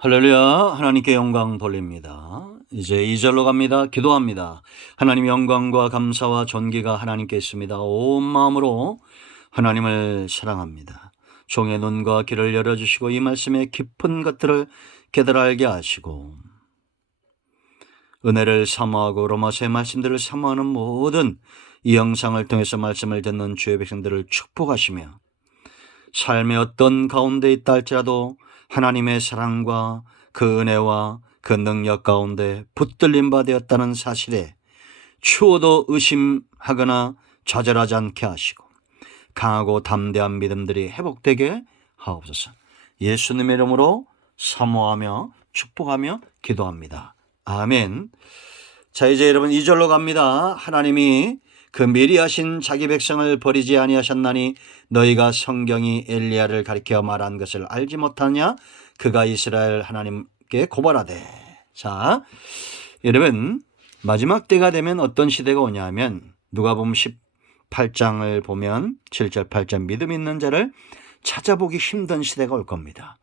할렐루야. 하나님께 영광 돌립니다. 이제 2절로 갑니다. 기도합니다. 하나님 영광과 감사와 존귀가 하나님께 있습니다. 온 마음으로 하나님을 사랑합니다. 종의 눈과 귀를 열어주시고 이 말씀의 깊은 것들을 깨달아 알게 하시고 은혜를 사모하고 로마서의 말씀들을 사모하는 모든 이 영상을 통해서 말씀을 듣는 주의 백성들을 축복하시며 삶의 어떤 가운데 있다 할지라도 하나님의 사랑과 그 은혜와 그 능력 가운데 붙들림 바 되었다는 사실에 추워도 의심하거나 좌절하지 않게 하시고 강하고 담대한 믿음들이 회복되게 하옵소서. 예수님의 이름으로 사모하며 축복하며 기도합니다. 아멘. 자, 이제 여러분 2절로 갑니다. 하나님이 그 미리 하신 자기 백성을 버리지 아니하셨나니 너희가 성경이 엘리야를 가리켜 말한 것을 알지 못하느냐? 그가 이스라엘 하나님께 고발하되. 자, 여러분 마지막 때가 되면 어떤 시대가 오냐면 누가복음 18장을 보면 7절 8절 믿음 있는 자를 찾아보기 힘든 시대가 올 겁니다.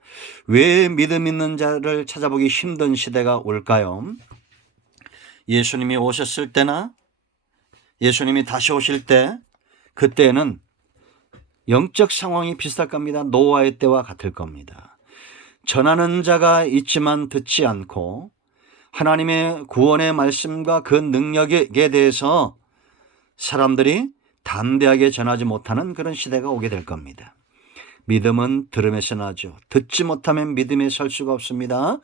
왜 믿음 있는 자를 찾아보기 힘든 시대가 올까요? 예수님이 오셨을 때나 예수님이 다시 오실 때 그때는 영적 상황이 비슷할 겁니다. 노아의 때와 같을 겁니다. 전하는 자가 있지만 듣지 않고 하나님의 구원의 말씀과 그 능력에 대해서 사람들이 담대하게 전하지 못하는 그런 시대가 오게 될 겁니다. 믿음은 들음에서 나죠. 듣지 못하면 믿음에 설 수가 없습니다.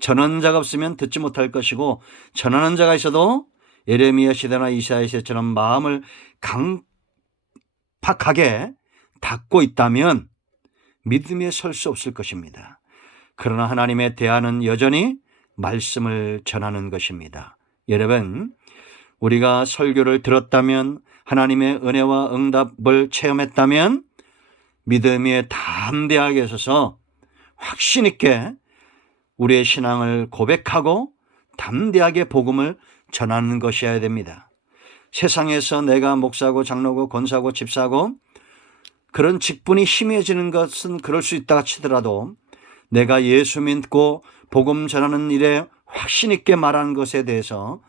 전하는 자가 없으면 듣지 못할 것이고 전하는 자가 있어도 예레미야 시대나 이사야 시대처럼 마음을 강팍하게 닫고 있다면 믿음에 설 수 없을 것입니다. 그러나 하나님의 대안은 여전히 말씀을 전하는 것입니다. 여러분, 우리가 설교를 들었다면 하나님의 은혜와 응답을 체험했다면 믿음에 담대하게 서서 확신 있게 우리의 신앙을 고백하고 담대하게 복음을 전하는 것이어야 됩니다. 세상에서 내가 목사고 장로고 권사고 집사고 그런 직분이 희미해지는 것은 그럴 수 있다 치더라도 내가 예수 믿고 복음 전하는 일에 확신 있게 말하는 것에 대해서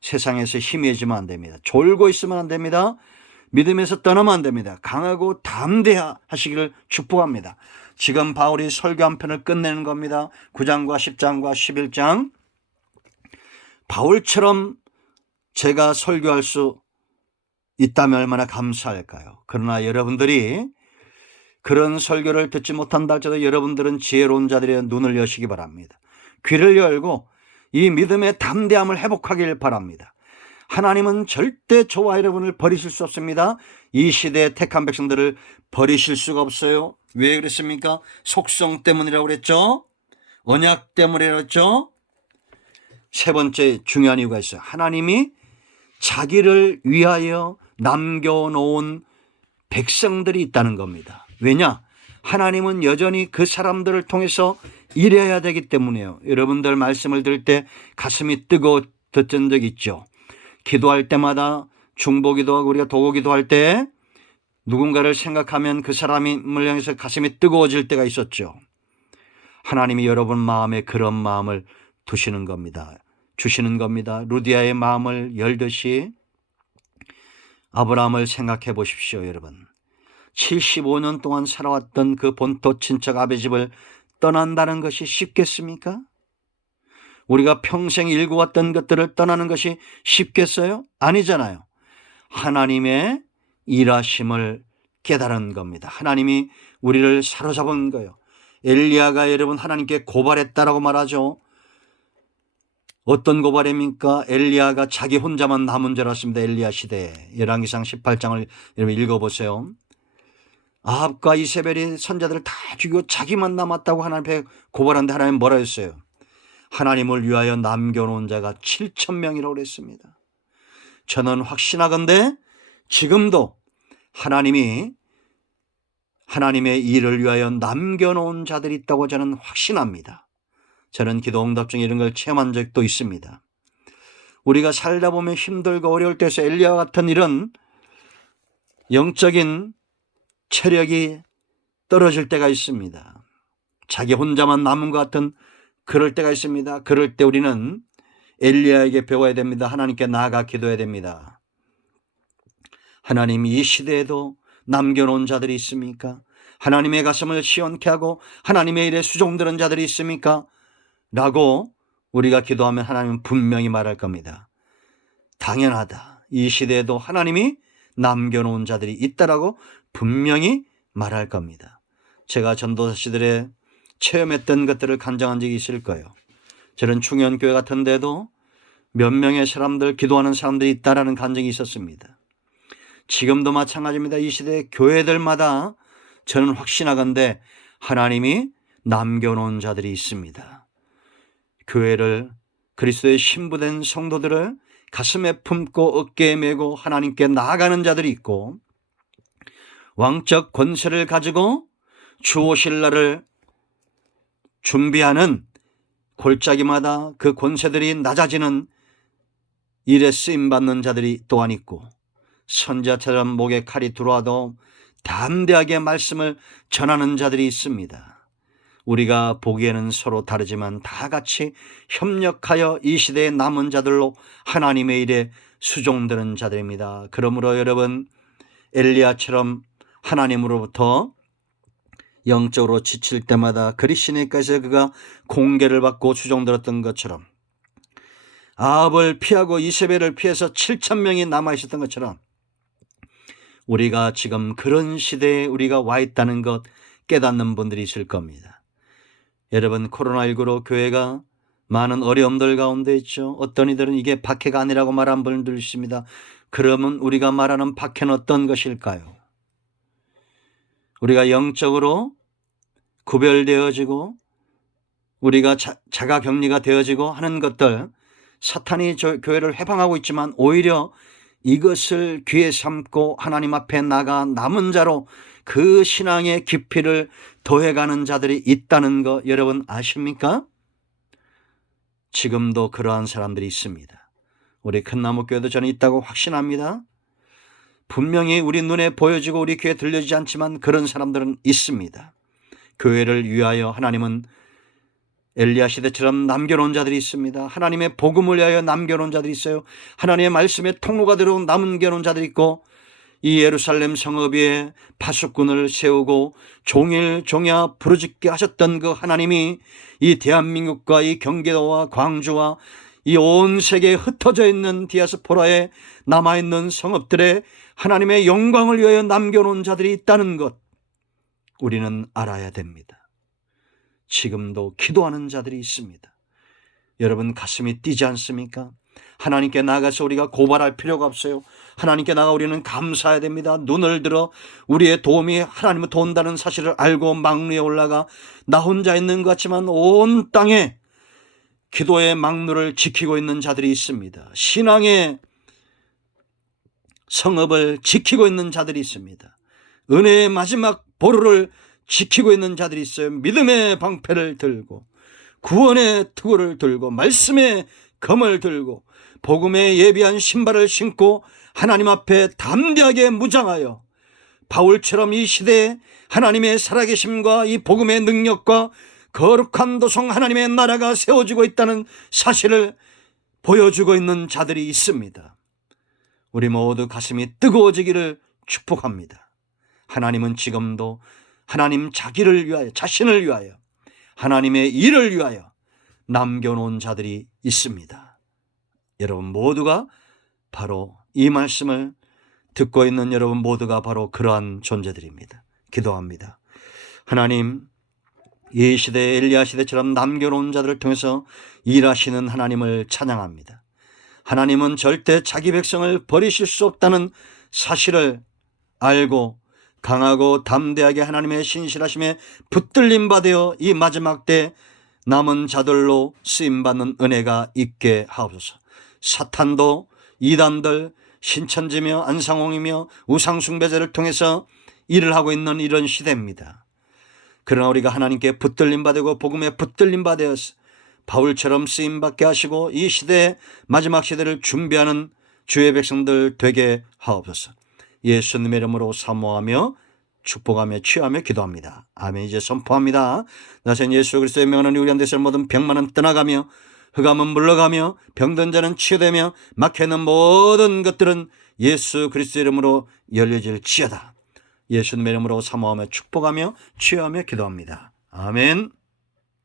세상에서 희미해지면 안 됩니다. 졸고 있으면 안 됩니다. 믿음에서 떠나면 안 됩니다. 강하고 담대하시기를 축복합니다. 지금 바울이 설교 한 편을 끝내는 겁니다. 9장과 10장과 11장. 바울처럼 제가 설교할 수 있다면 얼마나 감사할까요? 그러나 여러분들이 그런 설교를 듣지 못한다 할지라도 여러분들은 지혜로운 자들의 눈을 여시기 바랍니다. 귀를 열고 이 믿음의 담대함을 회복하길 바랍니다. 하나님은 절대 저와 여러분을 버리실 수 없습니다. 이 시대의 택한 백성들을 버리실 수가 없어요. 왜 그랬습니까? 속성 때문이라고 그랬죠? 언약 때문이라고 그랬죠? 세 번째 중요한 이유가 있어요. 하나님이 자기를 위하여 남겨놓은 백성들이 있다는 겁니다. 왜냐? 하나님은 여전히 그 사람들을 통해서 일해야 되기 때문이에요. 여러분들 말씀을 들을 때 가슴이 뜨거워졌던 적 있죠? 기도할 때마다 중보기도하고 우리가 도구기도할 때 누군가를 생각하면 그 사람을 향해서 가슴이 뜨거워질 때가 있었죠. 하나님이 여러분 마음에 그런 마음을 두시는 겁니다. 주시는 겁니다. 루디아의 마음을 열듯이 아브라함을 생각해 보십시오. 여러분 75년 동안 살아왔던 그 본토 친척 아베 집을 떠난다는 것이 쉽겠습니까? 우리가 평생 일구었던 것들을 떠나는 것이 쉽겠어요? 아니잖아요. 하나님의 일하심을 깨달은 겁니다. 하나님이 우리를 사로잡은 거예요. 엘리야가 여러분 하나님께 고발했다라고 말하죠. 어떤 고발입니까? 엘리야가 자기 혼자만 남은 줄 알았습니다. 엘리야 시대에. 열왕기상 18장을 여러분 읽어보세요. 아합과 이세벨이 선자들을 다 죽이고 자기만 남았다고 하나님 앞에 고발하는데 하나님 뭐라 했어요? 하나님을 위하여 남겨놓은 자가 7,000명이라고 그랬습니다. 저는 확신하건대 지금도 하나님이 하나님의 일을 위하여 남겨놓은 자들이 있다고 저는 확신합니다. 저는 기도 응답 중에 이런 걸 체험한 적도 있습니다. 우리가 살다 보면 힘들고 어려울 때에서 엘리야 같은 이런 영적인 체력이 떨어질 때가 있습니다. 자기 혼자만 남은 것 같은 그럴 때가 있습니다. 그럴 때 우리는 엘리야에게 배워야 됩니다. 하나님께 나아가 기도해야 됩니다. 하나님, 이 시대에도 남겨놓은 자들이 있습니까? 하나님의 가슴을 시원케 하고 하나님의 일에 수종드는 자들이 있습니까? 라고 우리가 기도하면 하나님은 분명히 말할 겁니다. 당연하다. 이 시대에도 하나님이 남겨놓은 자들이 있다라고 분명히 말할 겁니다. 제가 전도사 시절에 체험했던 것들을 간증한 적이 있을 거예요. 저는 충현교회 같은 데도 몇 명의 사람들, 기도하는 사람들이 있다라는 간증이 있었습니다. 지금도 마찬가지입니다. 이 시대 교회들마다 저는 확신하건대 하나님이 남겨놓은 자들이 있습니다. 교회를, 그리스도의 신부된 성도들을 가슴에 품고 어깨에 메고 하나님께 나아가는 자들이 있고, 왕적 권세를 가지고 주 오실 날을 준비하는 골짜기마다 그 권세들이 낮아지는 일에 쓰임받는 자들이 또한 있고, 선자처럼 목에 칼이 들어와도 담대하게 말씀을 전하는 자들이 있습니다. 우리가 보기에는 서로 다르지만 다 같이 협력하여 이 시대의 남은 자들로 하나님의 일에 수종드는 자들입니다. 그러므로 여러분, 엘리야처럼 하나님으로부터 영적으로 지칠 때마다 그리스도께서 그가 공개를 받고 수종들었던 것처럼, 아합을 피하고 이세벨을 피해서 7,000명이 남아있었던 것처럼, 우리가 지금 그런 시대에 우리가 와 있다는 것 깨닫는 분들이 있을 겁니다. 여러분, 코로나19로 교회가 많은 어려움들 가운데 있죠. 어떤 이들은 이게 박해가 아니라고 말한 분들 있습니다. 그러면 우리가 말하는 박해는 어떤 것일까요? 우리가 영적으로 구별되어지고 우리가 자가격리가 되어지고 하는 것들, 사탄이 교회를 해방하고 있지만 오히려 이것을 기회 삼고 하나님 앞에 나가 남은 자로 그 신앙의 깊이를 더해가는 자들이 있다는 거 여러분 아십니까? 지금도 그러한 사람들이 있습니다. 우리 큰나무교회도 저는 있다고 확신합니다. 분명히 우리 눈에 보여지고 우리 귀에 들려지지 않지만 그런 사람들은 있습니다. 교회를 위하여 하나님은 엘리야 시대처럼 남겨놓은 자들이 있습니다. 하나님의 복음을 위하여 남겨놓은 자들이 있어요. 하나님의 말씀의 통로가 되어 남겨놓은 자들이 있고, 이 예루살렘 성읍 위에 파수꾼을 세우고 종일 종야 부르짖게 하셨던 그 하나님이 이 대한민국과 이 경기도와 광주와 이 온 세계에 흩어져 있는 디아스포라에 남아있는 성읍들에 하나님의 영광을 위하여 남겨놓은 자들이 있다는 것, 우리는 알아야 됩니다. 지금도 기도하는 자들이 있습니다. 여러분, 가슴이 뛰지 않습니까? 하나님께 나가서 우리가 고발할 필요가 없어요. 하나님께 나가 우리는 감사해야 됩니다. 눈을 들어 우리의 도움이 하나님부터 온다는 사실을 알고 망루에 올라가 나 혼자 있는 것 같지만 온 땅에 기도의 망루를 지키고 있는 자들이 있습니다. 신앙의 성읍을 지키고 있는 자들이 있습니다. 은혜의 마지막 보루를 지키고 있는 자들이 있어요. 믿음의 방패를 들고 구원의 투구를 들고 말씀의 검을 들고 복음에 예비한 신발을 신고 하나님 앞에 담대하게 무장하여 바울처럼 이 시대에 하나님의 살아계심과 이 복음의 능력과 거룩한 도성 하나님의 나라가 세워지고 있다는 사실을 보여주고 있는 자들이 있습니다. 우리 모두 가슴이 뜨거워지기를 축복합니다. 하나님은 지금도 하나님 자기를 위하여, 자신을 위하여, 하나님의 일을 위하여 남겨놓은 자들이 있습니다. 여러분 모두가 바로 이 말씀을 듣고 있는 여러분 모두가 바로 그러한 존재들입니다. 기도합니다. 하나님, 이 시대 엘리야 시대처럼 남겨놓은 자들을 통해서 일하시는 하나님을 찬양합니다. 하나님은 절대 자기 백성을 버리실 수 없다는 사실을 알고 강하고 담대하게 하나님의 신실하심에 붙들림 받아 이 마지막 때 남은 자들로 쓰임받는 은혜가 있게 하옵소서. 사탄도 이단들, 신천지며 안상홍이며 우상숭배자를 통해서 일을 하고 있는 이런 시대입니다. 그러나 우리가 하나님께 붙들림 받고 복음에 붙들림 받아서 바울처럼 쓰임받게 하시고 이 시대의 마지막 시대를 준비하는 주의 백성들 되게 하옵소서. 예수님의 이름으로 사모하며 축복하며 취하며 기도합니다. 아멘. 이제 선포합니다. 나신 예수 그리스도의 명하는 우리 안되실 모든 병만은 떠나가며 흑암은 물러가며 병든 자는 치유되며 막혀있는 모든 것들은 예수 그리스도의 이름으로 열려질지어다. 예수님의 이름으로 사모하며 축복하며 취하며 기도합니다. 아멘.